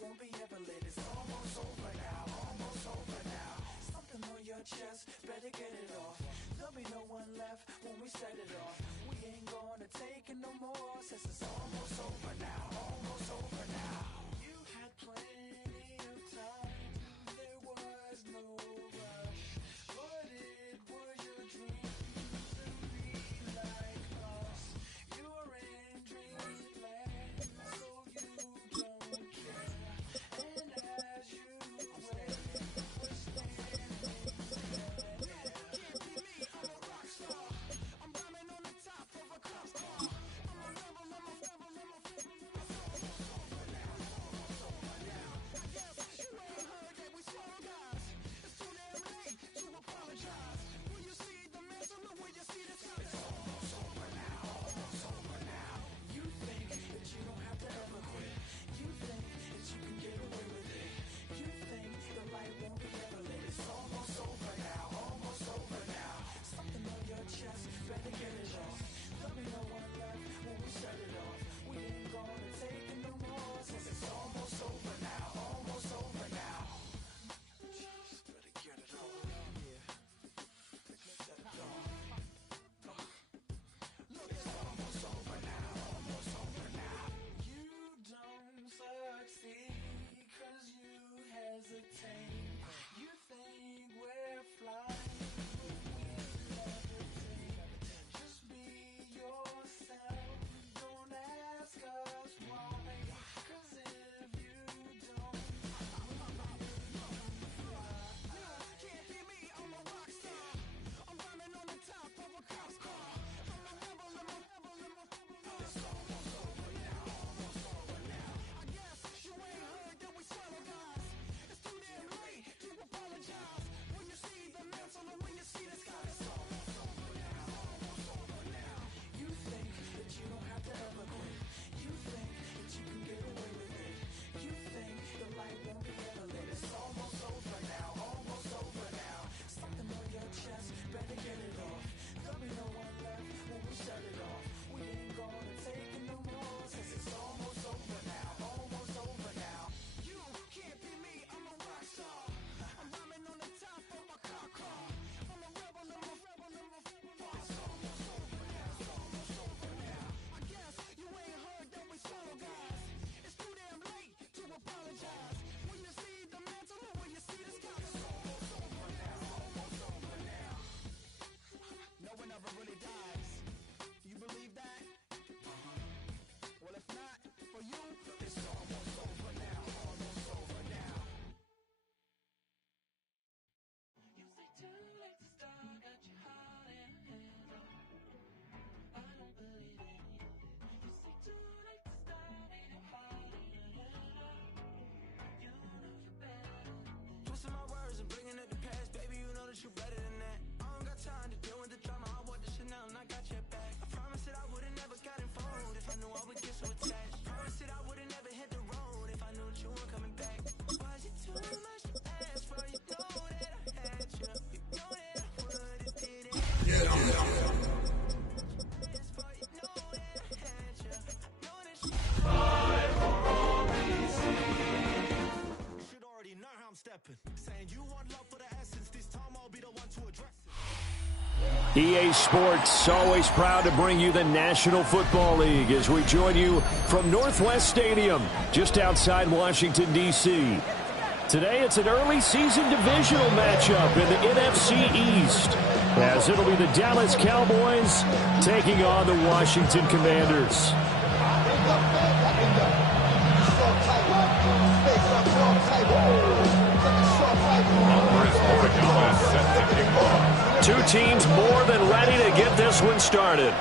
won't be ever lit. It's almost over now, almost over now. Something on your chest, better get it off. There'll be no one left when we set it off. We ain't gonna take it no more, since it's almost over now, almost over now. You had plenty of time, there was no rush, but it was your dream to be like us. You're in dreamland, so you don't care. And as you wait, we're standing there. Can't be me, I'm a rock star. I'm rhyming on the top of a cop car. I'm a rebel, I'm a rebel, I'm a rebel. It's over now, it's over now. I guess you ain't heard that we swallow guys. It's too damn late to apologize. When you see the mess, when you see the sun, it's almost over now, almost over now. You think that you don't have to ever quit. You think that you can get away with it. You think the light won't be ever lit. It's almost over now, almost over now. Something on your chest, better get it off. There'll be no one left when we set it off. We ain't gonna take it no more, since it's almost over now, almost over now. Just better get it off. Yeah. Set it off. Look, it's almost over now, almost over now. You don't succeed 'cause you hesitate. You think we're flying, but we levitate. Just be yourself, don't ask us why. 'Cause if you don't, can't be me, I'm a rock star. I'm rhyming on the top of a cop's car. I'm a rebel, I'm a rebel, I'm a rebel. It's almost over now, almost over now. I guess you ain't heard that we swallow guys. It's too damn late to apologize. When you see the mantle and when you see the sky, it's almost over now, almost over now. You think that you don't have to ever quit. You think that you can get away with it. You think the light won't be ever lit. It's almost over now, almost over now. Something on your chest, better get it off. There'll be no one left when we shut it off. We ain't gonna take it no more, since it's almost over now, almost over now. You can't be me, I'm a rock star. I'm rhyming on the top of my car. I'm a rebel, I'm a rebel, I'm a rebel. It's almost over now, it's almost over now. I guess you ain't heard that we swallow guys. It's too damn late to apologize. When you see the mantle and when you see the sky, it's almost over now, almost over now. No one ever really dies. You believe that? Well, if not, for you, it's almost over now, almost over now. You say too late to start, got your heart in hand. I don't believe it. You say too late to start, ain't no heart in your hand. You know you're better than that. Twisting my words and bringing up the past, baby, you know that you're better than that. I don't got time to deal with the drama, I want the Chanel and I got your back. I promise that I would've never got involved if I knew I would get so attached. I promise that I would've never hit the road if I knew that you weren't coming back. Why is it too much to ask for? You know that I had you. You know that I would've did it. Ask for, you know that I had you. I know that you should already know how I'm stepping. Saying you want love for the essence, this time I'll be the one to address it. EA Sports, always proud to bring you the National Football League as we join you from Northwest Stadium, just outside Washington, D.C. Today, it's an early season divisional matchup in the NFC East, as it'll be the Dallas Cowboys taking on the Washington Commanders. Two teams more than ready to get this one started.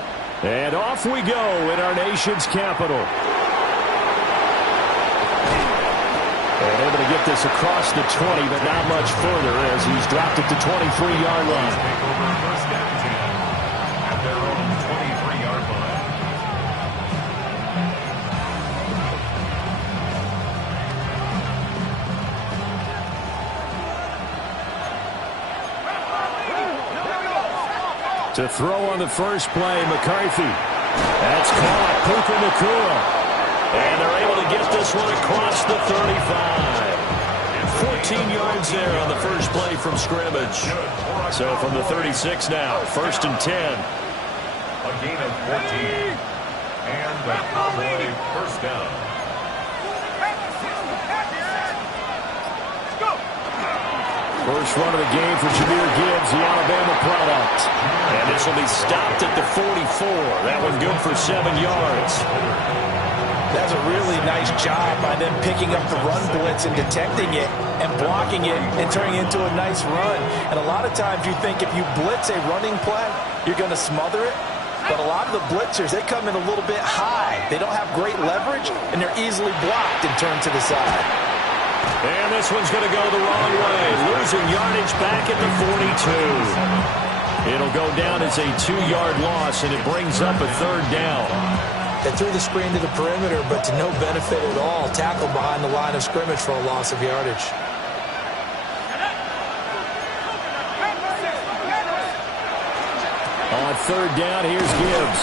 And off we go in our nation's capital. And able to get this across the 20, but not much further as he's dropped it to 23-yard line. At their own 23-yard line. To throw on the first play, McCarthy. That's caught. Puka Nacua. And they're able to get this one across the 35. 14 yards there on the first play from scrimmage. So from the 36 now, 1st and 10. A gain of 14. And the Cowboy first down. First run of the game for Jahmyr Gibbs, the Alabama product. And this will be stopped at the 44. That one good for 7 yards. That's a really nice job by them picking up the run blitz and detecting it and blocking it and turning it into a nice run. And a lot of times you think if you blitz a running play, you're going to smother it. But a lot of the blitzers, they come in a little bit high. They don't have great leverage, and they're easily blocked and turned to the side. And this one's going to go the wrong way. Losing yardage back at the 42. It'll go down as a 2-yard loss, and it brings up a 3rd down. They threw the screen to the perimeter, but to no benefit at all. Tackled behind the line of scrimmage for a loss of yardage. On 3rd down, here's Gibbs.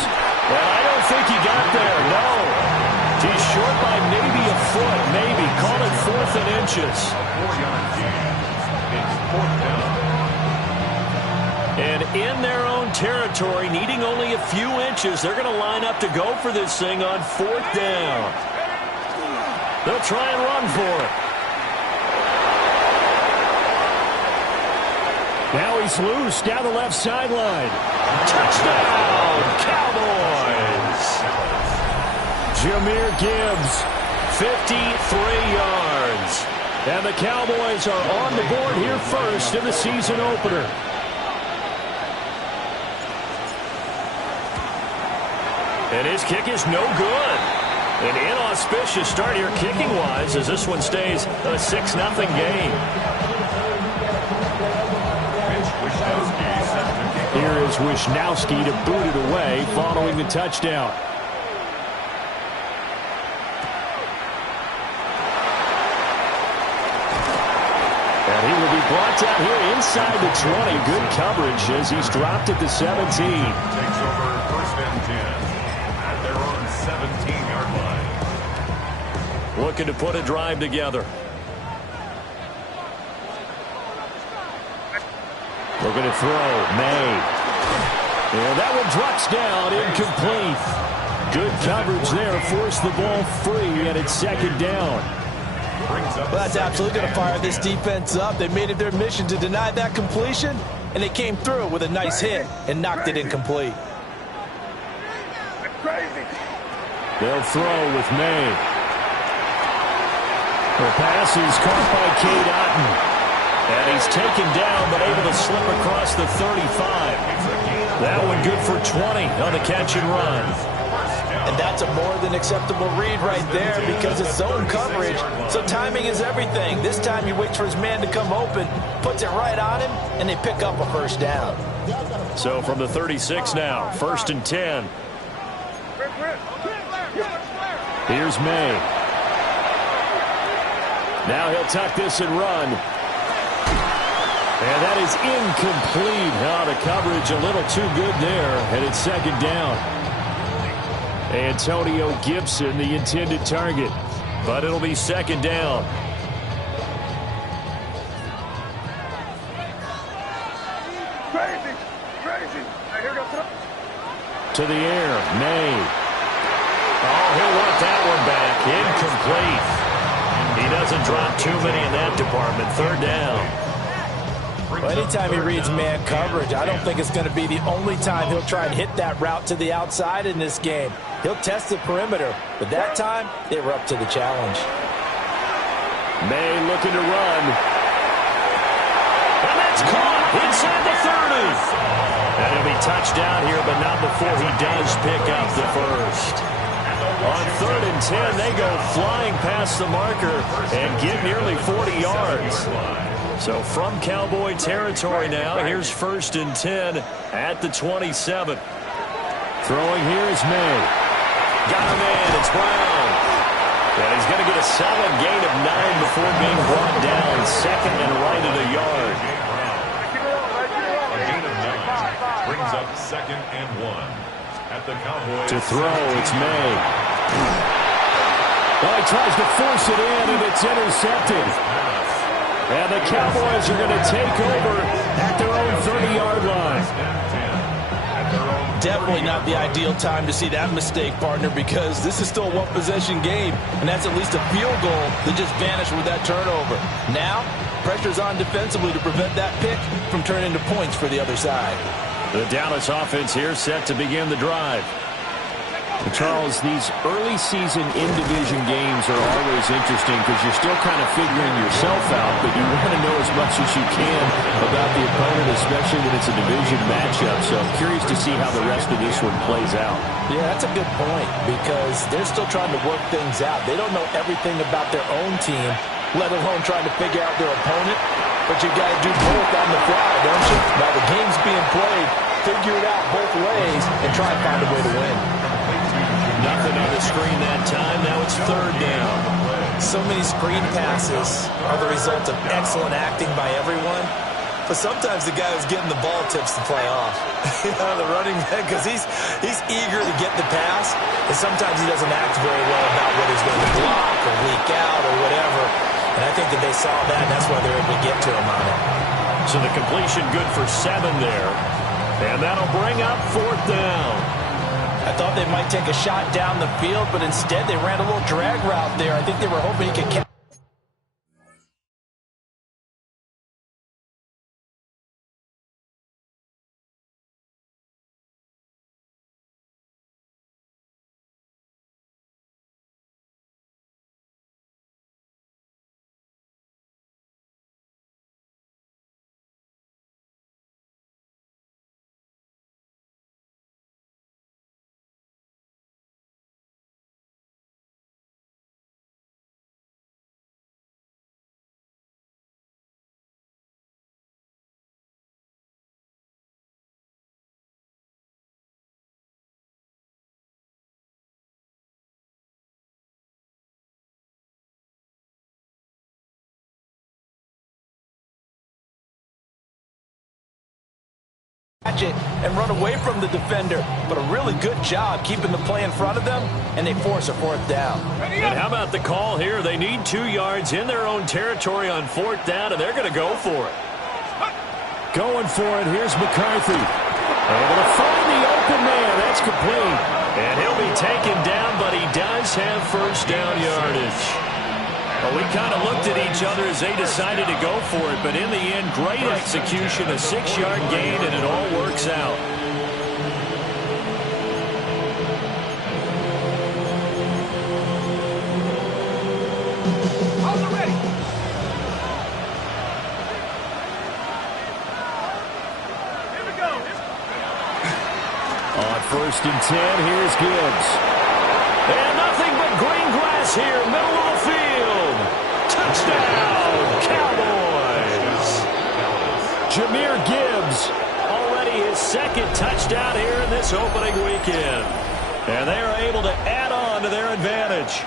Well, I don't think he got there, no. He's short by maybe a foot, maybe. Call it 4th and inches. 4-yard gain. It's 4th down. And in their own territory, needing only a few inches, they're going to line up to go for this thing on 4th down. They'll try and run for it. Now he's loose down the left sideline. Touchdown, Cowboys! Jahmyr Gibbs, 53 yards. And the Cowboys are on the board here first in the season opener. And his kick is no good. An inauspicious start here kicking-wise as this one stays a 6-0 game. Here is Wishnowski to boot it away following the touchdown. And he will be brought down here inside the 20. Good coverage as he's dropped at the 17. Takes over 1st and 10 at their own 17-yard line. Looking to put a drive together. Looking to throw. May. And that one drops down, incomplete. Good coverage there, forced the ball free, and it's 2nd down. Well, that's absolutely going to fire this defense up. They made it their mission to deny that completion, and they came through with a nice hit and knocked it incomplete. They'll throw with May. The pass is caught by Cade Otton. And he's taken down, but able to slip across the 35. That one good for 20 on the catch and run. And that's a more than acceptable read right there because it's zone coverage, so timing is everything. This time he waits for his man to come open, puts it right on him, and they pick up a 1st down. So from the 36 now, 1st and 10. Here's May. Now he'll tuck this and run. And that is incomplete. Now the coverage a little too good there, and it's 2nd down. Antonio Gibson, the intended target, but it'll be 2nd down. Crazy. To the air, May. Oh, he'll want that one back. Incomplete. He doesn't drop too many in that department. 3rd down. Well, anytime he reads man coverage, I don't think it's going to be the only time he'll try and hit that route to the outside in this game. He'll test the perimeter, but that time, they were up to the challenge. May looking to run. And that's caught inside the 30. And he'll be touched down here, but not before he does pick up the 1st. On 3rd and 10, they go flying past the marker and get nearly 40 yards. So from Cowboy territory now, here's 1st and 10 at the 27. Throwing here is May. Got him in, it's Brown. And he's going to get a solid gain of 9 before being brought down. 2nd and right at a yard. A gain of 9 brings up 2nd and 1 at the Cowboys. To throw, it's May. Well, he tries to force it in, and it's intercepted. And the Cowboys are going to take over at their own 30-yard line. Definitely not the ideal time to see that mistake, partner, because this is still a one-possession game, and that's at least a field goal that just vanished with that turnover. Now, pressure's on defensively to prevent that pick from turning into points for the other side. The Dallas offense here set to begin the drive. Charles, these early season in-division games are always interesting because you're still kind of figuring yourself out, but you want to know as much as you can about the opponent, especially when it's a division matchup. So I'm curious to see how the rest of this one plays out. Yeah, that's a good point because they're still trying to work things out. They don't know everything about their own team, let alone trying to figure out their opponent. But you got to do both on the fly, don't you? Now the game's being played, figure it out both ways, and try and find a way to win. Nothing on the screen that time. Now it's third down. So many screen passes are the result of excellent acting by everyone. But sometimes the guy who's getting the ball tips the play off. The running back, because he's eager to get the pass, and sometimes he doesn't act very well about what he's going to block or leak out or whatever. And I think that they saw that, and that's why they're able to get to him on it. So the completion good for 7 there. And that'll bring up fourth down. I thought they might take a shot down the field, but instead they ran a little drag route there. I think they were hoping he could catch. It and run away from the defender, but a really good job keeping the play in front of them, and they force a fourth down. And how about the call here? They need 2 yards in their own territory on fourth down, and they're going to go for it. Going for it, here's McCarthy. Able to find the open man. That's complete. And he'll be taken down, but he does have first down yardage. Well, we kind of looked at each other as they decided to go for it, but in the end, great execution, a 6-yard gain, and it all works out. On 1st and 10, here's Gibbs. And nothing but green grass here, middle of the field. Touchdown, Cowboys. Jahmyr Gibbs, already his 2nd touchdown here in this opening weekend. And they are able to add on to their advantage.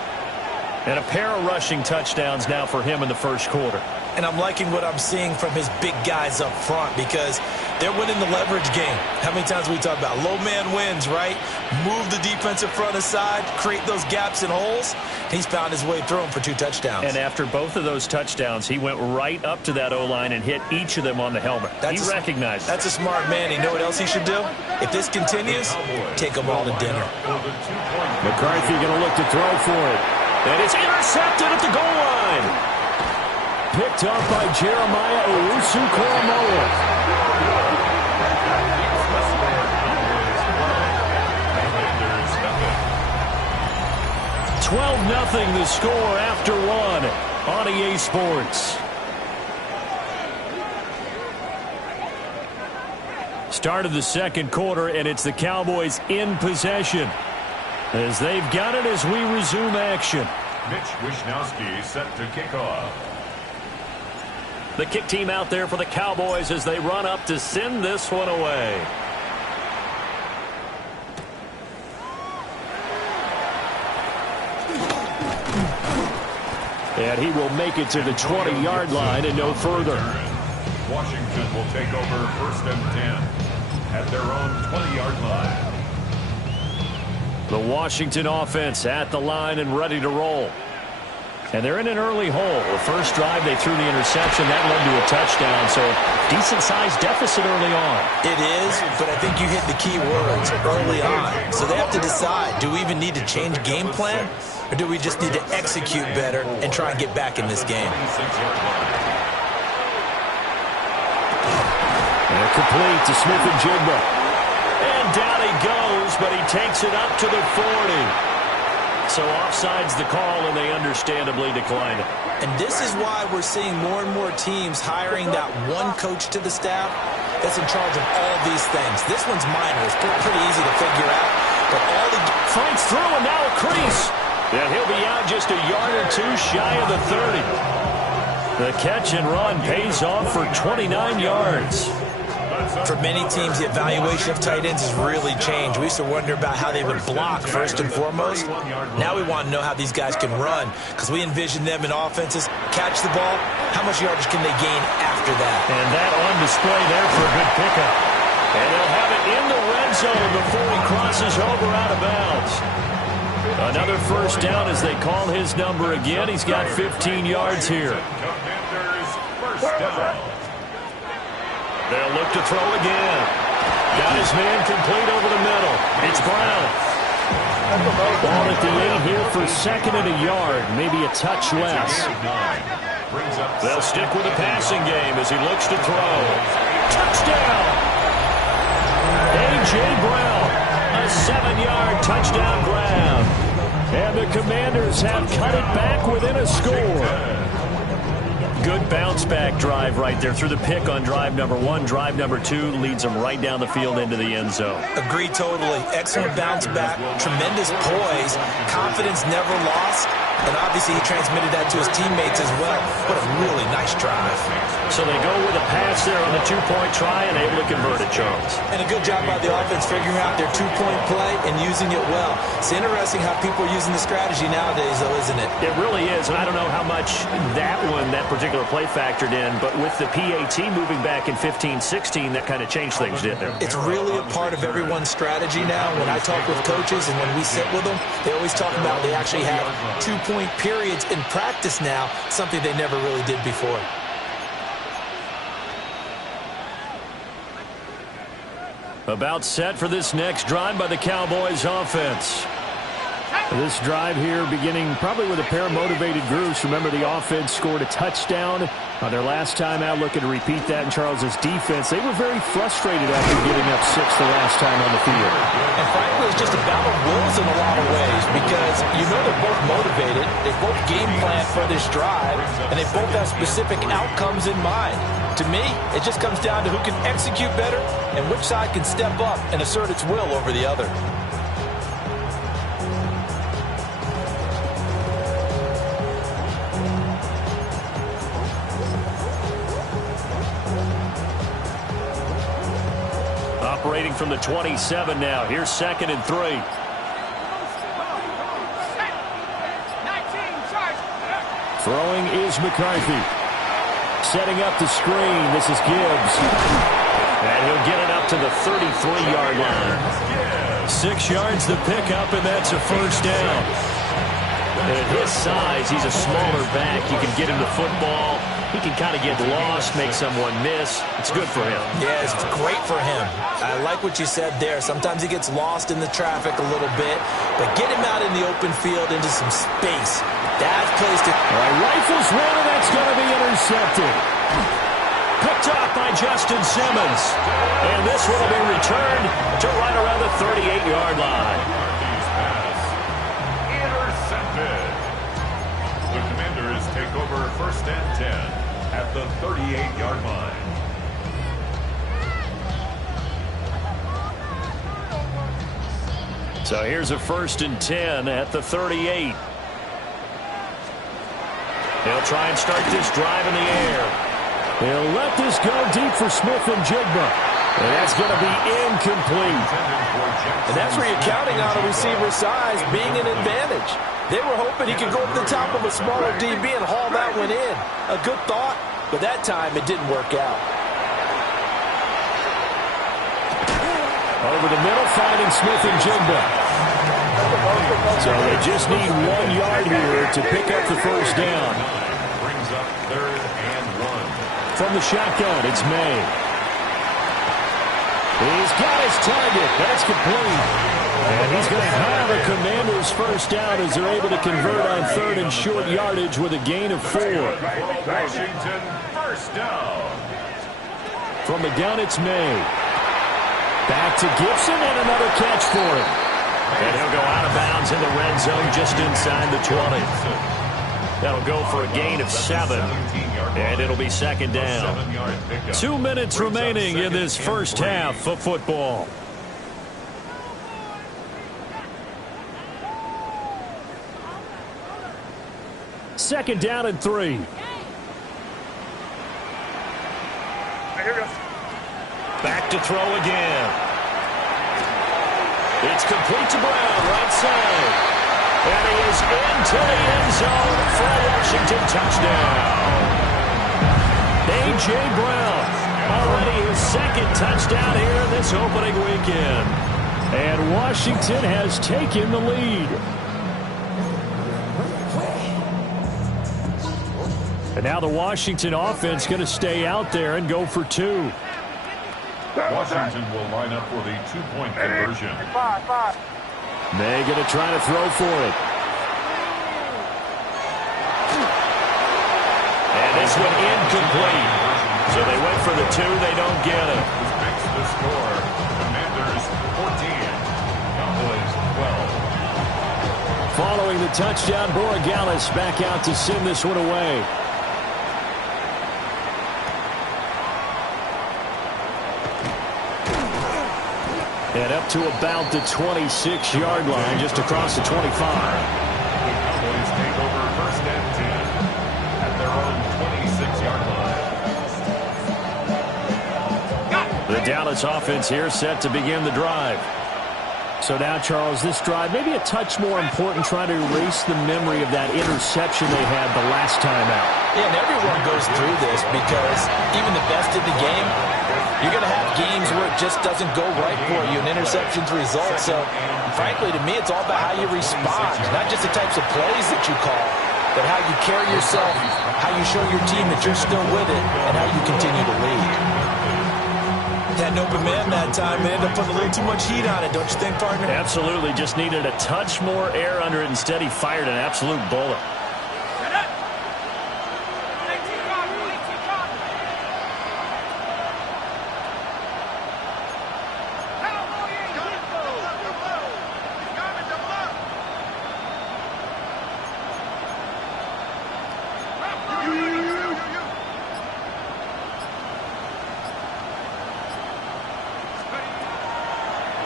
And a pair of rushing touchdowns now for him in the first quarter. And I'm liking what I'm seeing from his big guys up front because they're winning the leverage game. How many times we talk about low man wins, right? Move the defensive front aside, create those gaps and holes. He's found his way through them for 2 touchdowns. And after both of those touchdowns, he went right up to that O-line and hit each of them on the helmet. He recognized it. That's a smart man. You know what else he should do? If this continues, take them all to dinner. McCarthy going to look to throw for it. And it's intercepted at the goal line. Picked up by Jeremiah Owusu-Koramoah. 12-0 the score after 1 on EA Sports. Start of the second quarter, and it's the Cowboys in possession as they've got it as we resume action. Mitch Wishnowsky set to kick off. The kick team out there for the Cowboys as they run up to send this one away. And he will make it to the 20-yard line and no further. Washington will take over 1st and 10 at their own 20-yard line. The Washington offense at the line and ready to roll. And they're in an early hole. The first drive, they threw the interception. That led to a touchdown. So decent-sized deficit early on. It is, but I think you hit the key words early on. So they have to decide, do we even need to change game plan? Or do we just need to execute better and try and get back in this game? And complete to Smith-Njigba. And down he goes, but he takes it up to the 40. So offside's the call, and they understandably decline it. And this is why we're seeing more and more teams hiring that one coach to the staff that's in charge of all these things. This one's minor. It's pretty easy to figure out. But all the Frank's through, and now a crease. Yeah, he'll be out just a yard or two shy of the 30. The catch and run pays off for 29 yards. For many teams, the evaluation of tight ends has really changed. We used to wonder about how they would block first and foremost. Now we want to know how these guys can run, because we envision them in offenses catch the ball. How much yardage can they gain after that? And that on display there for a good pickup. And they'll have it in the red zone before he crosses over out of bounds. Another first down as they call his number again. He's got 15 yards here. They'll look to throw again. Got his man complete over the middle. It's Brown. Ball at the 8 here for second and a yard. Maybe a touch less. They'll stick with the passing game as he looks to throw. Touchdown! A.J. Brown. A 7-yard touchdown grab. And the Commanders have cut it back within a score. Good bounce-back drive right there through the pick on drive number 1. Drive number 2 leads them right down the field into the end zone. Agree totally. Excellent bounce-back, tremendous poise, confidence never lost, and obviously he transmitted that to his teammates as well. What a really nice drive. So they go with a pass there on the 2-point try and able to convert it, Charles. And a good job by the offense figuring out their 2-point play and using it well. It's interesting how people are using the strategy nowadays, though, isn't it? It really is, and I don't know how much that particular play factored in, but with the PAT moving back in 15-16, that kind of changed things, didn't it? It's really a part of everyone's strategy now. When I talk with coaches and when we sit with them, they always talk about they actually have 2-point periods in practice now, something they never really did before. About set for this next drive by the Cowboys offense. This drive here beginning probably with a pair of motivated groups. Remember, the offense scored a touchdown their last time out, looking to repeat that in Charles's defense. They were very frustrated after giving up 6 the last time on the field. And frankly, it's just a battle of wills in a lot of ways, because you know they're both motivated, they both game plan for this drive, and they both have specific outcomes in mind. To me, it just comes down to who can execute better and which side can step up and assert its will over the other. Operating from the 27 now. Here's 2nd and 3. Throwing is McCarthy. Setting up the screen. This is Gibbs. And he'll get it up to the 33-yard line. 6 yards the pickup, and that's a first down. And at his size, he's a smaller back. You can get him the football. He can kind of get lost, make someone miss. It's good for him. Yeah, it's great for him. I like what you said there. Sometimes he gets lost in the traffic a little bit, but get him out in the open field into some space. That's placed it. Rifles one, and that's going to be intercepted. Picked up by Justin Simmons. And this will be returned to right around the 38-yard line. Intercepted. The Commanders take over 1st and 10 at the 38-yard line. So here's a 1st and 10 at the 38. They'll try and start this drive in the air. They'll let this go deep for Smith-Njigba. And that's going to be incomplete. And that's where you're counting on a receiver's size being an advantage. They were hoping he could go to the top of a smaller DB and haul that one in. A good thought, but that time it didn't work out. Over the middle, finding Smith-Njigba. So they just need 1 yard here to pick up the first down. Brings up 3rd and 1. From the shotgun, it's May. He's got his target. That's complete. And he's going to have a Commanders first down as they're able to convert on 3rd and short yardage with a gain of 4. Washington, first down. From the gun, it's May. Back to Gibson, and another catch for him. And he'll go out of bounds in the red zone just inside the 20. That'll go for a gain of 7. And it'll be second down. 2 minutes remaining in this first half of football. Second down and 3. Back to throw again. It's complete to Brown, right side. And he is into the end zone for a Washington touchdown. A.J. Brown, already his second touchdown here in this opening weekend. And Washington has taken the lead. And now the Washington offense going to stay out there and go for 2. Washington will line up for the 2-point conversion. May going to try to throw for it. And this one incomplete. So they went for the 2. They don't get it. Makes the score. Commanders 14. Cowboys 12. Following the touchdown, Borregales back out to send this one away. And up to about the 26-yard line, just across the 25. The Cowboys take over first and 10 at their own 26-yard line. The Dallas offense here set to begin the drive. So now, Charles, this drive maybe a touch more important, trying to erase the memory of that interception they had the last time out. Yeah, and everyone goes through this because even the best in the game, you're going to have games where it just doesn't go right for you, and interceptions result. So, frankly, to me, it's all about how you respond, not just the types of plays that you call, but how you carry yourself, how you show your team that you're still with it, and how you continue to lead. Had an open man that time, and ended up putting a little too much heat on it, don't you think, partner? Absolutely. Just needed a touch more air under it. Instead, he fired an absolute bullet.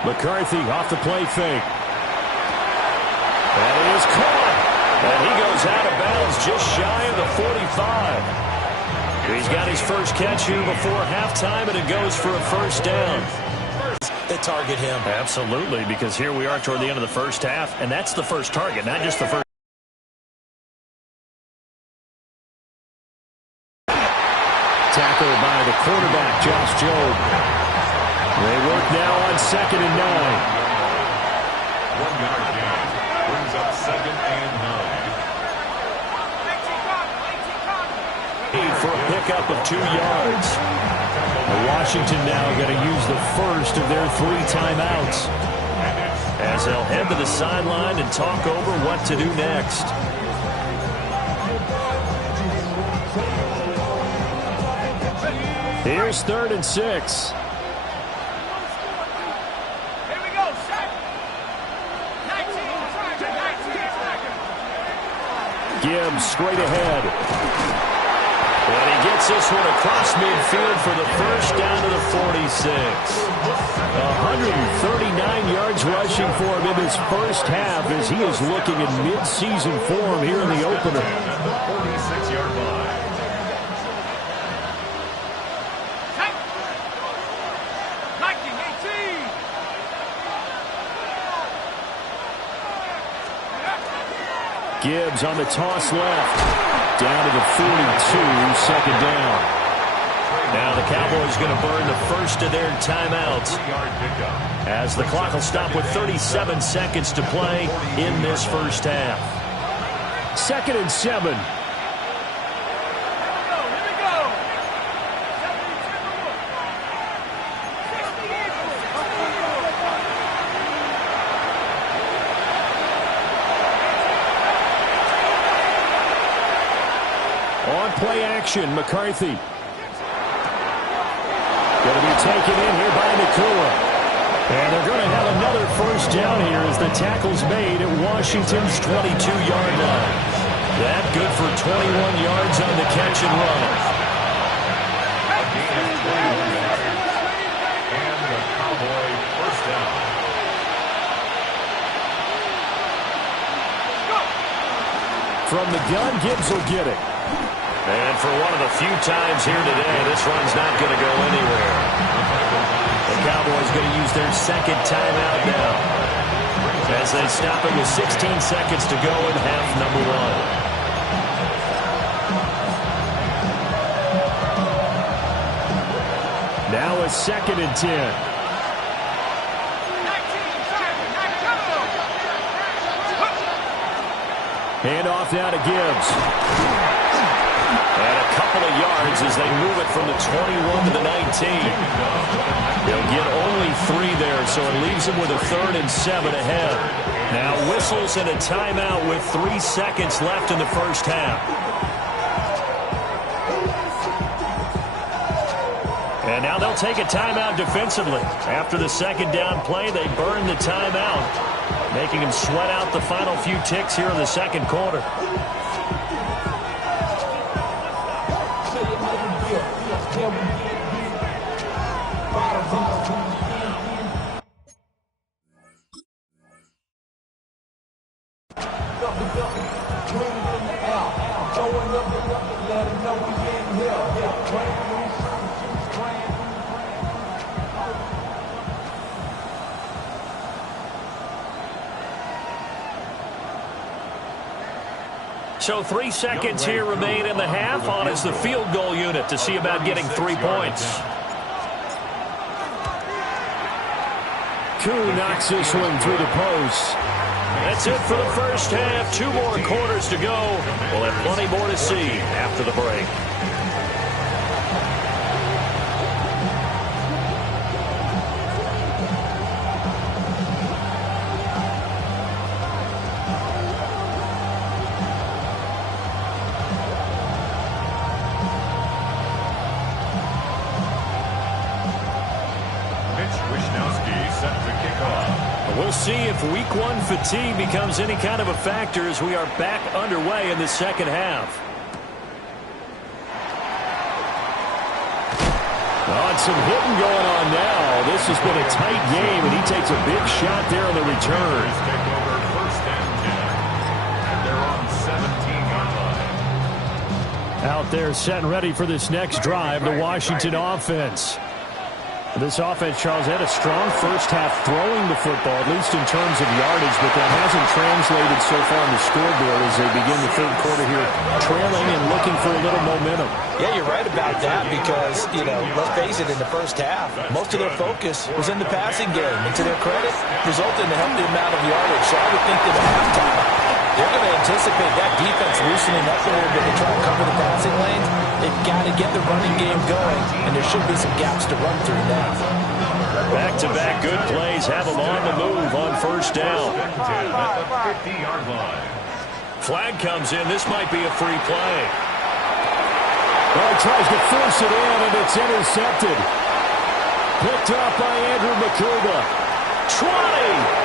McCarthy off the play fake. And he is caught. And he goes out of bounds just shy of the 45. He's got his first catch here before halftime, and it goes for a first down. They target him. Absolutely, because here we are toward the end of the first half, and that's the first target, not just the first. Tackled by the quarterback, Josh Jobe. They work now on 2nd and 9. 1 yard gain brings up 2nd and 9. For a pickup of 2 yards. Washington now going to use the first of their 3 timeouts as they'll head to the sideline and talk over what to do next. Here's 3rd and 6. Gibbs straight ahead. And he gets this one across midfield for the first down to the 46. 139 yards rushing for him in his first half as he is looking in mid-season form here in the opener. At the 46-yard line. Gibbs on the toss left. Down to the 42, second down. Now the Cowboys going to burn the first of their timeouts as the clock will stop with 37 seconds to play in this first half. 2nd and 7. On play action, McCarthy. Going to be taken in here by Nacua. And they're going to have another first down here as the tackle's made at Washington's 22-yard line. That good for 21 yards on the catch and run. And the Cowboy first down. From the gun, Gibbs will get it. And for one of the few times here today, this run's not going to go anywhere. The Cowboys going to use their second timeout now as they stop it with 16 seconds to go in half number 1. Now a 2nd and 10. Hand off now to Gibbs. And a couple of yards as they move it from the 21 to the 19. They'll get only 3 there, so it leaves them with a 3rd and 7 ahead. Now whistles and a timeout with 3 seconds left in the first half. And now they'll take a timeout defensively. After the second down play, they burn the timeout, making them sweat out the final few ticks here in the second quarter. So 3 seconds here remain in the half. On is the field goal unit to see about getting 3 points. Koo knocks this one through the post. That's it for the first half. 2 more quarters to go. We'll have plenty more to see after the break. We'll see if week 1 fatigue becomes any kind of a factor as we are back underway in the second half. Oh, some hitting going on now. This has been a tight game, and he takes a big shot there on the return. Take over 1st and 10. And they're on 17-yard line. Out there set and ready for this next drive, the Washington offense. This offense, Charles, had a strong first half throwing the football, at least in terms of yardage, but that hasn't translated so far on the scoreboard as they begin the third quarter here, trailing and looking for a little momentum. Yeah, you're right about that because, let's face it, in the first half, most of their focus was in the passing game. And to their credit, resulted in a healthy amount of yardage. So I would think that at halftime, they're going to anticipate that defense loosening up a little bit to try to cover the passing lanes. They've got to get the running game going, and there should be some gaps to run through now. Back-to-back good plays have them on the move on first down. At the 50-yard line. Flag comes in. This might be a free play. Well, he tries to force it in, and it's intercepted. Picked up by Andrew Nacua. 20!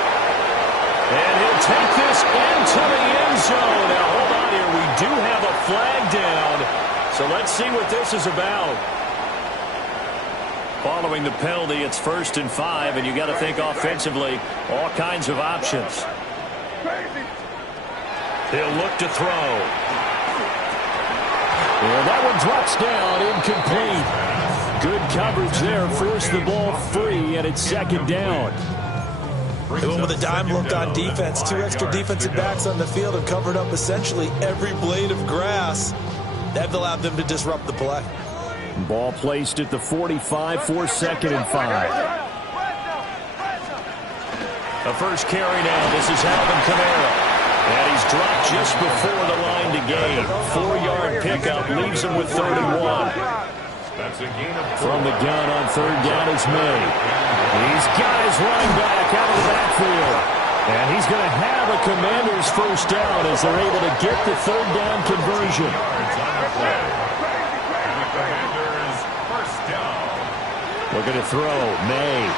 And he'll take this into the end zone. Now, hold on here. We do have a flag down. So let's see what this is about. Following the penalty, it's 1st and 5, and you got to think offensively, all kinds of options. He'll look to throw. And that one drops down, incomplete. Good coverage there, forced the ball free, and it's 2nd down. They went with a dime look on defense. 2 extra defensive backs on the field and covered up essentially every blade of grass. That allowed them to disrupt the play. Ball placed at the 45 for 2nd and 5. A first carry now. This is Alvin Kamara. And he's dropped just before the line to gain. 4-yard pickup leaves him with 3rd and 1. From the gun on 3rd down is May. He's got his running back out of the backfield. And he's going to have a Commanders first down as they're able to get the 3rd down conversion. Looking to throw. May.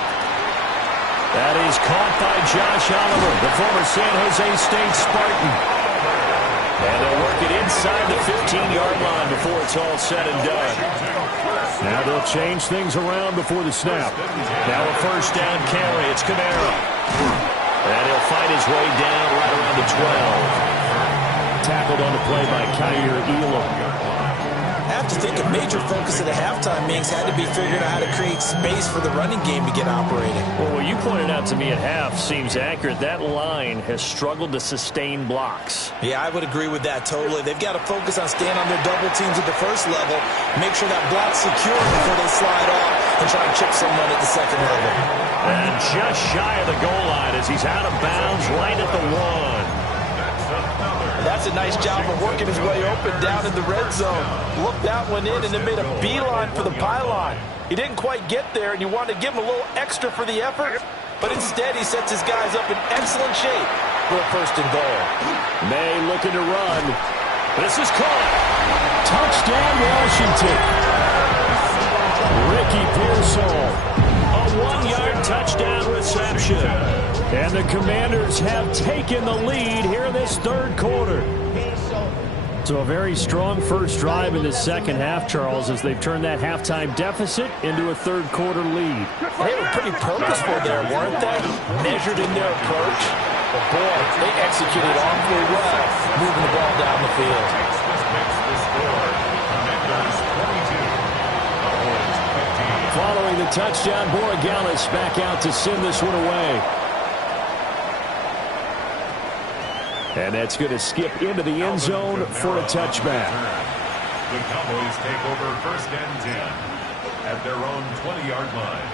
That is caught by Josh Oliver, the former San Jose State Spartan. And they'll work it inside the 15-yard line before it's all said and done. Now they'll change things around before the snap. Now a first down carry. It's Kamara. And he'll find his way down right around the 12. Tackled on the play by Kaiir Elam. I have to think a major focus of the halftime meetings had to be figuring out how to create space for the running game to get operating. Well, what you pointed out to me at half seems accurate. That line has struggled to sustain blocks. Yeah, I would agree with that totally. They've got to focus on staying on their double teams at the first level, make sure that block's secure before they slide off and try and chip someone at the second level. And just shy of the goal line as he's out of bounds right at the 1. That's a nice job of working his way open down in the red zone. Looked that one in and then made a beeline for the pylon. He didn't quite get there, and you wanted to give him a little extra for the effort, but instead he sets his guys up in excellent shape for a 1st and goal. May looking to run. This is caught. Touchdown, Washington. Ricky Pearsall. A 1-yard touchdown reception. And the Commanders have taken the lead here in this 3rd quarter. So a very strong first drive in the second half, Charles, as they've turned that halftime deficit into a 3rd quarter lead. They were pretty purposeful there, weren't they? Measured in their approach. But boy, they executed awfully well, moving the ball down the field. Following the touchdown, Borregales back out to send this one away. And that's going to skip into the end zone for a touchback. The Cowboys take over 1st and 10 at their own 20-yard line.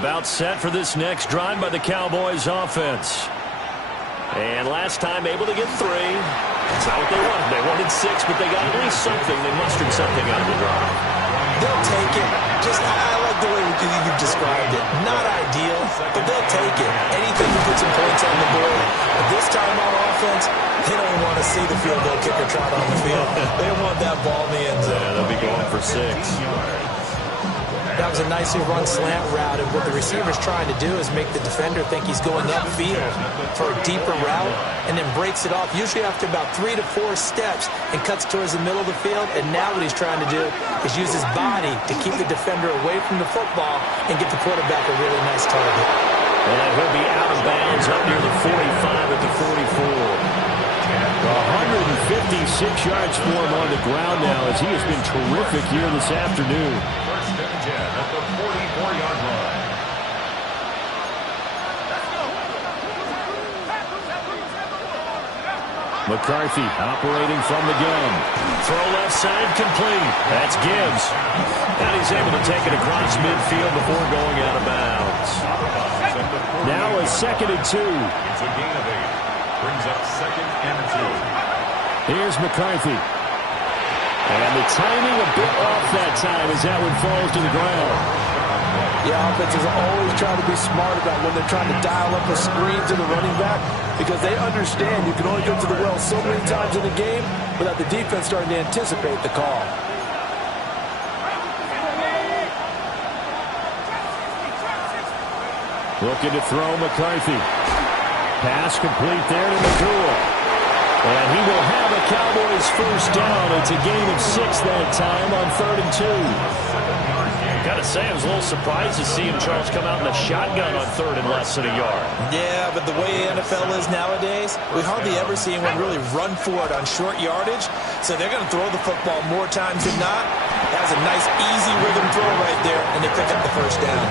About set for this next drive by the Cowboys offense. And last time able to get 3. That's not what they wanted. They wanted 6, but they got at least something. They mustered something out of the drive. They'll take it. I like the way you described it. Not ideal, but they'll take it. Anything to put some points on the board. But this time on offense, they don't want to see the field goal kicker trot on the field. They want that ball in the end zone. Yeah, they'll be going for 6. That was a nicely run slant route, and what the receiver's trying to do is make the defender think he's going upfield for a deeper route, and then breaks it off, usually after about 3 to 4 steps, and cuts towards the middle of the field. And now what he's trying to do is use his body to keep the defender away from the football and get the quarterback a really nice target. And he'll be out of bounds up near the 45 at the 44. 156 yards for him on the ground now as he has been terrific here this afternoon. 1st and 10 at the 44-yard line. McCarthy operating from the gun. Throw left side complete. That's Gibbs. And he's able to take it across midfield before going out of bounds. Now a 2nd and 2. It's a gain of 8. Brings up 2nd and 2. Here's McCarthy. And the timing a bit off that time as that one falls to the ground. Yeah, offenses always try to be smart about when they're trying to dial up a screen to the running back, because they understand you can only go to the well so many times in the game without the defense starting to anticipate the call. Looking to throw McCarthy. Pass complete there to McCool. And he will have a Cowboys first down. It's a gain of 6 that time on 3rd and 2. Got to say, I was a little surprised to see him, Charles, come out in the shotgun on 3rd and less than a yard. Yeah, but the way the NFL is nowadays, we hardly ever see anyone really run for it on short yardage. So they're going to throw the football more times than not. That was a nice, easy rhythm throw right there, and they pick up the first down.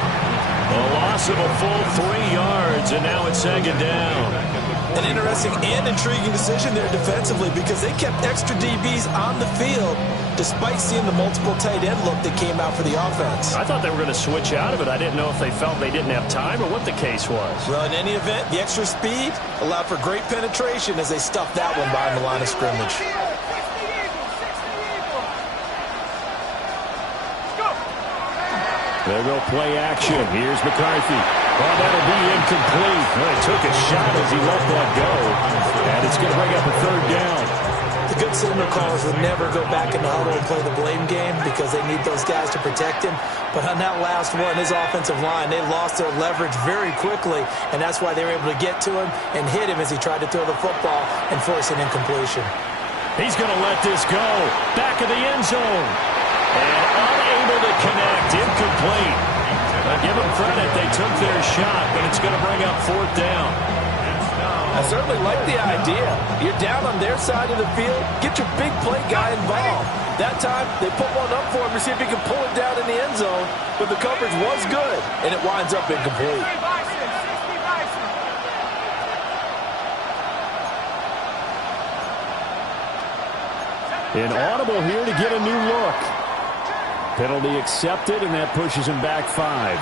A loss of a full 3 yards, and now it's 2nd down. An interesting and intriguing decision there defensively because they kept extra DBs on the field despite seeing the multiple tight end look that came out for the offense. I thought they were going to switch out of it. I didn't know if they felt they didn't have time or what the case was. Well, in any event, the extra speed allowed for great penetration as they stuffed that one behind the line of scrimmage. There go play action. Here's McCarthy. Well, that'll be incomplete. Well, he took a shot as he let that go. And it's going to bring up a third down. The good signal callers would never go back in the huddle and play the blame game because they need those guys to protect him. But on that last one, his offensive line, they lost their leverage very quickly, and that's why they were able to get to him and hit him as he tried to throw the football and force an incompletion. He's going to let this go. Back of the end zone. And unable to connect. Incomplete. Give them credit. They took their shot, but it's going to bring up fourth down. I certainly like the idea. You're down on their side of the field. Get your big play guy involved. That time, they put one up for him to see if he can pull it down in the end zone. But the coverage was good, and it winds up incomplete. An audible here to get a new look. Penalty accepted, and that pushes him back 5.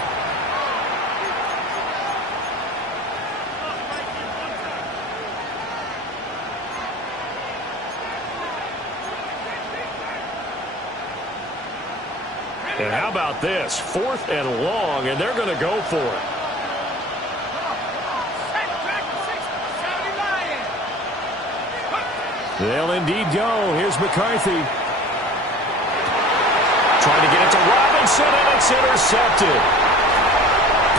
And how about this? 4th and long, and they're going to go for it. They'll indeed go. Here's McCarthy. Trying to get it to Robinson, and it's intercepted.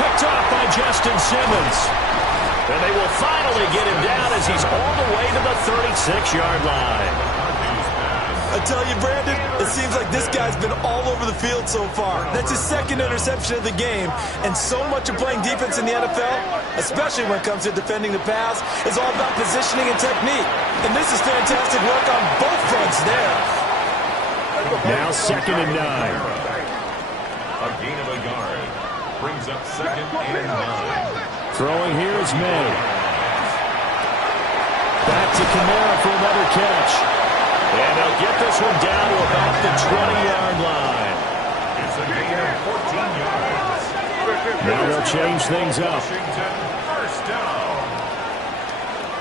Picked off by Justin Simmons. And they will finally get him down as he's all the way to the 36-yard line. I tell you, Brandon, it seems like this guy's been all over the field so far. That's his 2nd interception of the game. And so much of playing defense in the NFL, especially when it comes to defending the pass, is all about positioning and technique. And this is fantastic work on both fronts there. Now 2nd and 9. A gain of a yard. Brings up 2nd and 9. Throwing here is May. Back to Kamara for another catch. And they'll get this one down to about the 20-yard line. It's a gain of 14 yards. Now they'll change things up. Washington, first down.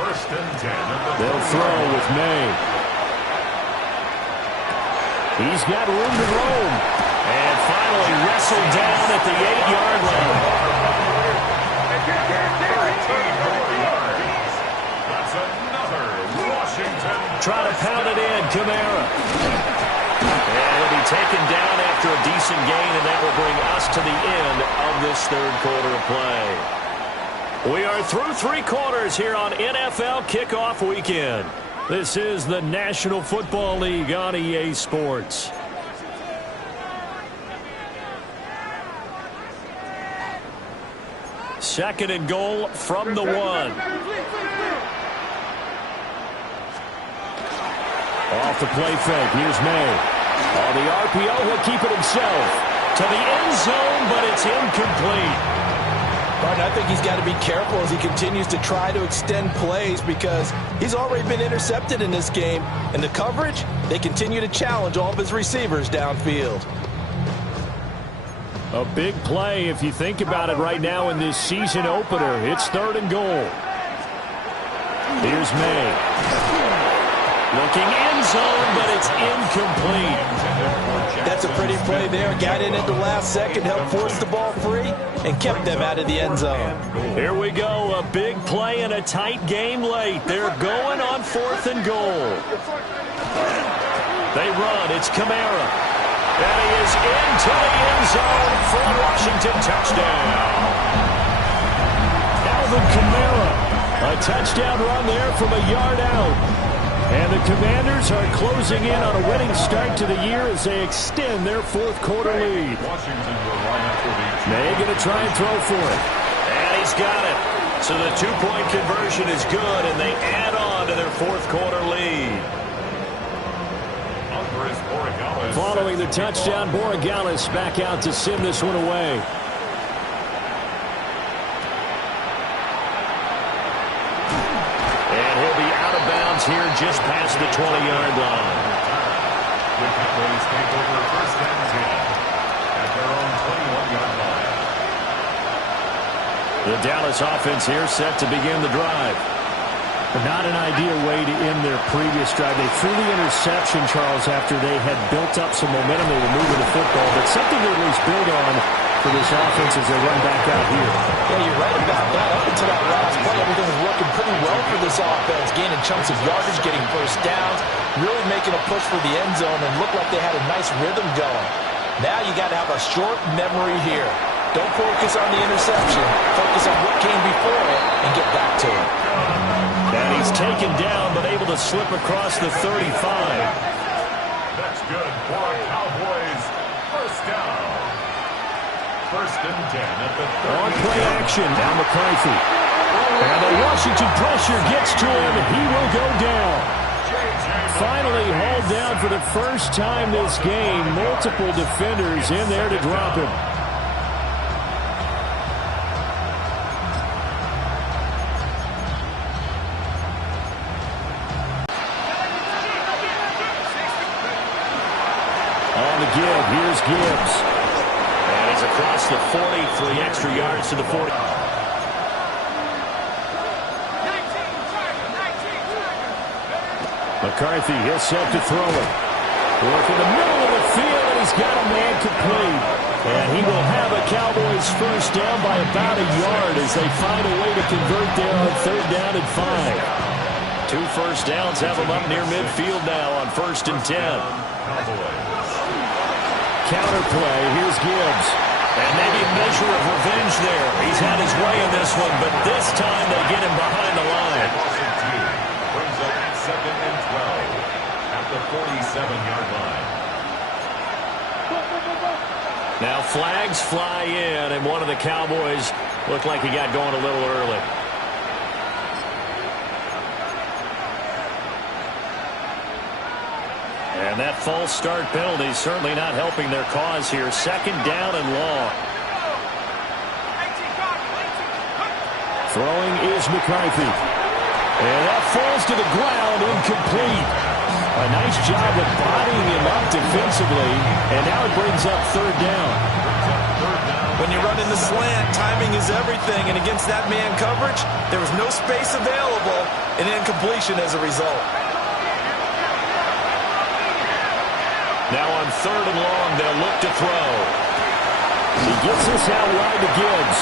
1st and 10. They'll throw with May. He's got room to roam. And finally wrestled down at the 8-yard line. 13 more yards. That's another Washington. Try to pound it in, Kamara. And he'll be taken down after a decent gain, and that will bring us to the end of this 3rd quarter of play. We are through 3 quarters here on NFL Kickoff Weekend. This is the National Football League on EA Sports. Second and goal from the 1. Off the play fake. Here's May. On the RPO, he'll keep it himself. To the end zone, but it's incomplete. Martin, I think he's got to be careful as he continues to try to extend plays because he's already been intercepted in this game. And the coverage, they continue to challenge all of his receivers downfield. A big play if you think about it right now in this season opener. It's 3rd and goal. Here's May. Looking end zone, but it's incomplete. That's a pretty play there. Got in at the last second, helped force the ball free, and kept them out of the end zone. Here we go. A big play in a tight game late. They're going on 4th and goal. They run. It's Kamara. And he is into the end zone for a Washington touchdown. Alvin Kamara. A touchdown run there from a yard out. And the Commanders are closing in on a winning start to the year as they extend their 4th quarter lead. Washington will line up for the May going to try and throw for it. And he's got it. So the 2-point conversion is good, and they add on to their 4th quarter lead. Following the touchdown, Borregales back out to send this one away. of bounds here just past the 20-yard line. The Cowboys take over first and 10 at their own 21-yard line. The Dallas offense here set to begin the drive. Not an ideal way to end their previous drive. They threw the interception, Charles, after they had built up some momentum. They were moving the football, but something to at least build on for this offense as they run back out here. Yeah, you're right about that. Up until that last play, everything was working pretty well for this offense, gaining chunks of yardage, getting first downs, really making a push for the end zone, and looked like they had a nice rhythm going. Now you got to have a short memory here. Don't focus on the interception. Focus on what came before it and get back to it. And he's taken down, but able to slip across the 35. That's good for Cowboys. First down. First and 10 at the 30. On play action, now McCarthy. And the Washington pressure gets to him, and he will go down. Finally hauled down for the first time this game. Multiple defenders in there to drop him. Give. Here's Gibbs. And he's across the 40, 3 extra yards to the 40. McCarthy, he'll set to throw it. Work in the middle of the field, and he's got a man complete. And he will have a Cowboys first down by about a yard as they find a way to convert there on 3rd down and 5. 2 first downs have him up near midfield now on 1st and 10. Counter play. Here's Gibbs. And maybe a measure of revenge there. He's had his way in this one, but this time they get him behind the line. Brings up 2nd and 12 at the 47-yard line. Now flags fly in, and one of the Cowboys looked like he got going a little early. And that false start penalty certainly not helping their cause here. 2nd down and long. Throwing is McCarthy. And that falls to the ground, incomplete. A nice job of bodying him up defensively. And now it brings up 3rd down. When you run in the slant, timing is everything. And against that man coverage, there was no space available, and incompletion as a result. Now on 3rd and long, they'll look to throw. He gets this out wide to Gibbs.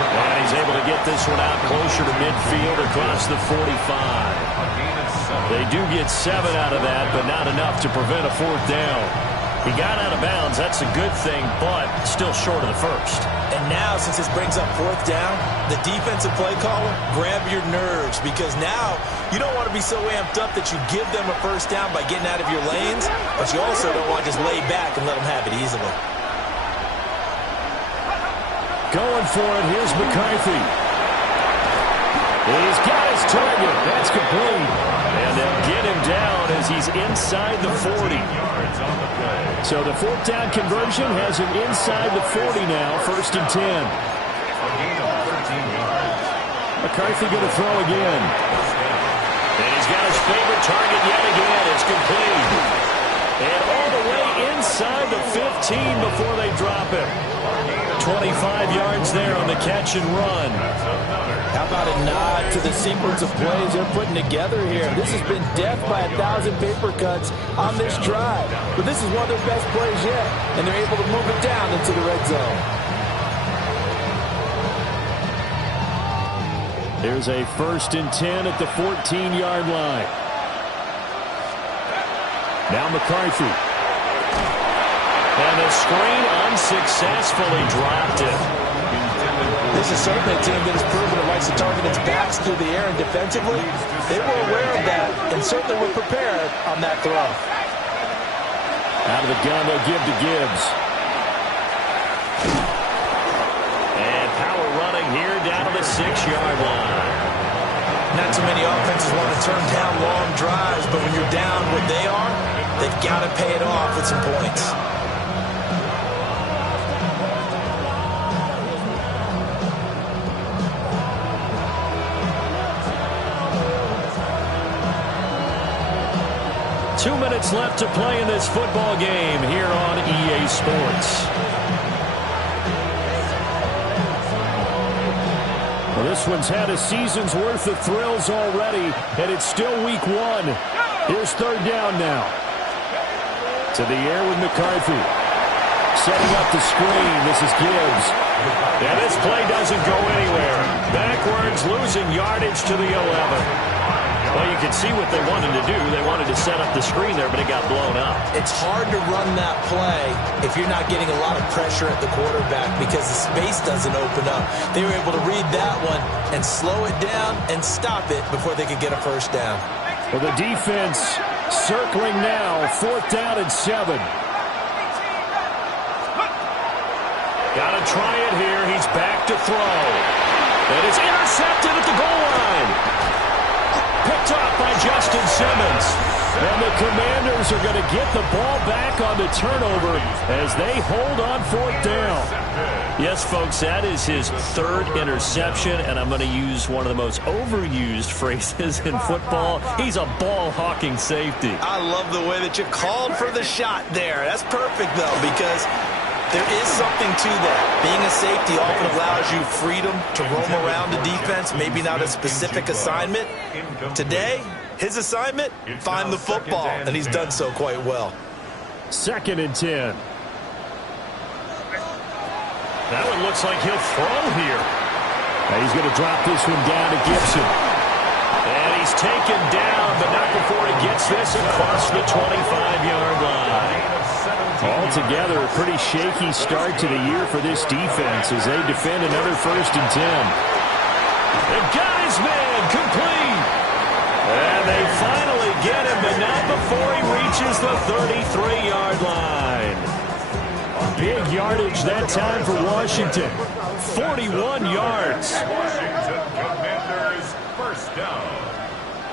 And he's able to get this one out closer to midfield across the 45. They do get 7 out of that, but not enough to prevent a 4th down. He got out of bounds. That's a good thing, but still short of the 1st. And now, since this brings up 4th down, the defensive play caller, grab your nerves, because now you don't want to be so amped up that you give them a 1st down by getting out of your lanes, but you also don't want to just lay back and let them have it easily. Going for it, here's McCarthy. He's got his target. That's complete. And they'll get him down as he's inside the 40. So the 4th down conversion has him inside the 40 now, 1st and 10. McCarthy going to throw again. And he's got his favorite target yet again. It's complete. And all the way inside the 15 before they drop him. 25 yards there on the catch and run. How about a nod to the sequence of plays they're putting together here? This has been death by 1,000 paper cuts on this drive. But this is one of their best plays yet, and they're able to move it down into the red zone. There's a 1st and 10 at the 14-yard line. Now McCarthy. And the screen unsuccessfully dropped it. This is certainly a team that has proven it likes to target its backs through the air, and defensively, they were aware of that and certainly were prepared on that throw. Out of the gun, they'll give to Gibbs. And power running here down to the 6-yard line. Not too many offenses want to turn down long drives, but when you're down what they are, they've got to pay it off with some points. 2 minutes left to play in this football game here on EA Sports. Well, this one's had a season's worth of thrills already, and it's still week 1. Here's third down now. To the air with McCarthy. Setting up the screen. This is Gibbs. And this play doesn't go anywhere. Backwards, losing yardage to the 11. Well, you can see what they wanted to do. They wanted to set up the screen there, but it got blown up. It's hard to run that play if you're not getting a lot of pressure at the quarterback because the space doesn't open up. They were able to read that one and slow it down and stop it before they could get a first down. Well, the defense circling now, 4th down and 7. Got to try it here. He's back to throw. And it's intercepted at the goal line. Picked up by Justin Simmons. And the Commanders are going to get the ball back on the turnover as they hold on 4th down. Yes, folks, that is his 3rd interception, and I'm going to use one of the most overused phrases in football. He's a ball-hawking safety. I love the way that you called for the shot there. That's perfect, though, because there is something to that. Being a safety often allows you freedom to roam around the defense, maybe not a specific assignment. Today, his assignment, find the football, and he's done so quite well. 2nd and 10. That one looks like he'll throw here. Now he's going to drop this one down to Gibson. And he's taken down, but not before he gets this across the 25-yard line. Altogether, a pretty shaky start to the year for this defense as they defend another 1st and 10. They've got his man complete. And they finally get him, but not before he reaches the 33-yard line. Big yardage that time for Washington. 41 yards. Washington Commanders first down.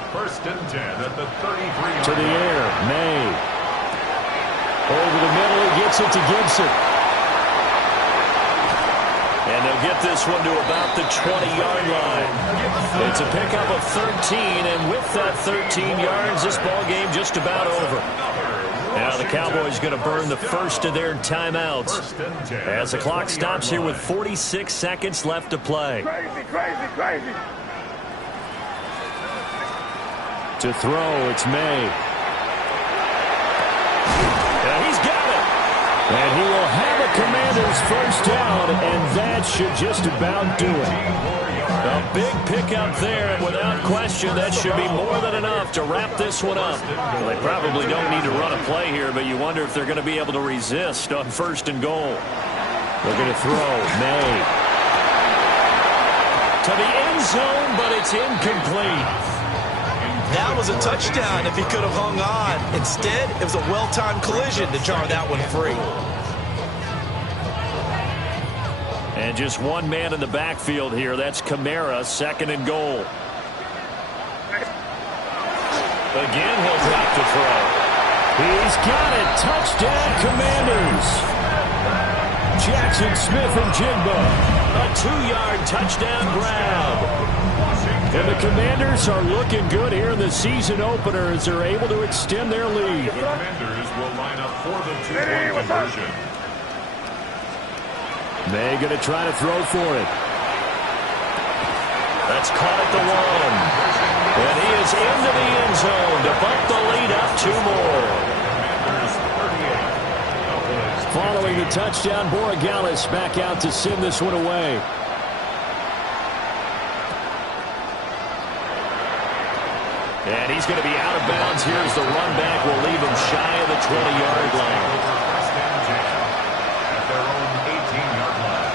1st and 10 at the 33-yard to the air, May. Over the middle, he gets it to Gibson. And they'll get this one to about the 20-yard line. It's a pickup of 13, and with that 13 yards, this ball game just about over. Now the Cowboys going to burn the first of their timeouts as the clock stops here with 46 seconds left to play. Crazy. To throw, it's May. And he's got it. And he will have a Commanders first down, and that should just about do it. A big pickup there, and without question, that should be more than enough to wrap this one up. Well, they probably don't need to run a play here, but you wonder if they're going to be able to resist on 1st and goal. They're going to throw. May. To the end zone, but it's incomplete. That was a touchdown if he could have hung on. Instead, it was a well-timed collision to jar that one free. And just one man in the backfield here. That's Kamara, 2nd and goal. Again, he'll drop to throw. He's got it. Touchdown, Commanders. Jackson Smith and Jigba. A 2-yard touchdown grab. And the Commanders are looking good here in the season opener as they're able to extend their lead. The Commanders will line up for the 2-point conversion. May going to try to throw for it. That's caught at the 1. And he is into the end zone to bump the lead up 2 more. Following the touchdown, Borregales back out to send this one away. And he's going to be out of bounds. Here's the run back. Will leave him shy of the 20-yard line.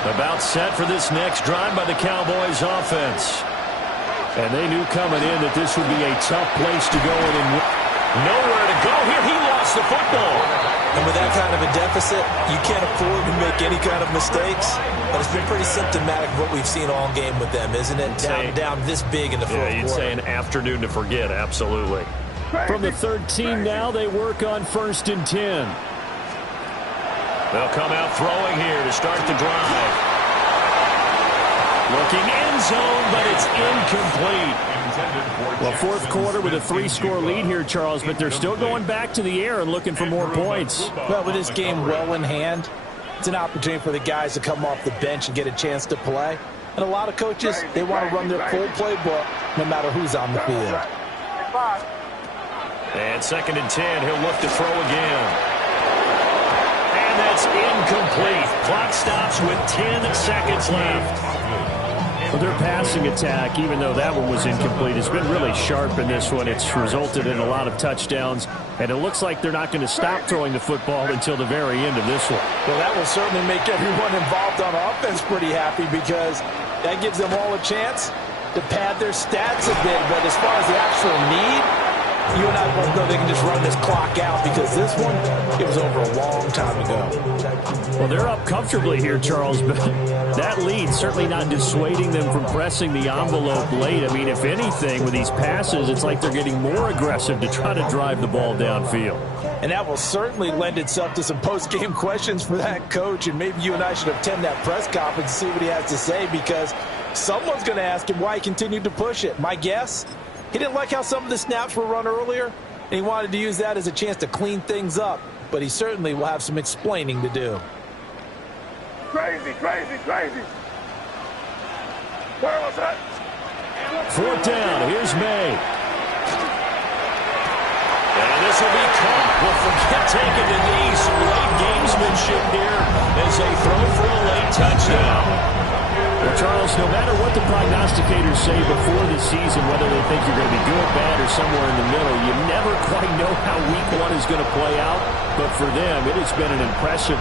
About set for this next drive by the Cowboys offense. And they knew coming in that this would be a tough place to go in and nowhere to go here. He lost the football. And with that kind of a deficit, you can't afford to make any kind of mistakes. But it's been pretty symptomatic of what we've seen all game with them, isn't it? Down this big in the fourth quarter. You'd say an afternoon to forget, absolutely. From the 13 now, they work on 1st and 10. They'll come out throwing here to start the drive. Looking end zone, but it's incomplete. Well, fourth quarter with a 3-score lead here, Charles, but they're still going back to the air and looking for more points. Well, with this game well in hand, it's an opportunity for the guys to come off the bench and get a chance to play. And a lot of coaches, they want to run their full playbook no matter who's on the field. And 2nd and 10, he'll look to throw again. And that's incomplete. Clock stops with 10 seconds left. Well, their passing attack, even though that one was incomplete, has been really sharp in this one. It's resulted in a lot of touchdowns, and it looks like they're not going to stop throwing the football until the very end of this one. Well, that will certainly make everyone involved on offense pretty happy because that gives them all a chance to pad their stats a bit. But as far as the actual need, you and I both know they can just run this clock out because this one, it was over a long time ago. Well, they're up comfortably here, Charles, but that lead certainly not dissuading them from pressing the envelope late. I mean, if anything, with these passes, it's like they're getting more aggressive to try to drive the ball downfield. And that will certainly lend itself to some post-game questions for that coach, and maybe you and I should attend that press conference and see what he has to say because someone's going to ask him why he continued to push it. My guess? He didn't like how some of the snaps were run earlier, and he wanted to use that as a chance to clean things up. But he certainly will have some explaining to do. Crazy, crazy, crazy. Where was that? 4th down. Here's May. And this will be caught. Well, forget taking the knee. Some late gamesmanship here as they throw for a late touchdown. Well, Charles, no matter what the prognosticators say before the season, whether they think you're going to be good, bad, or somewhere in the middle, you never quite know how week 1 is going to play out. But for them, it has been an impressive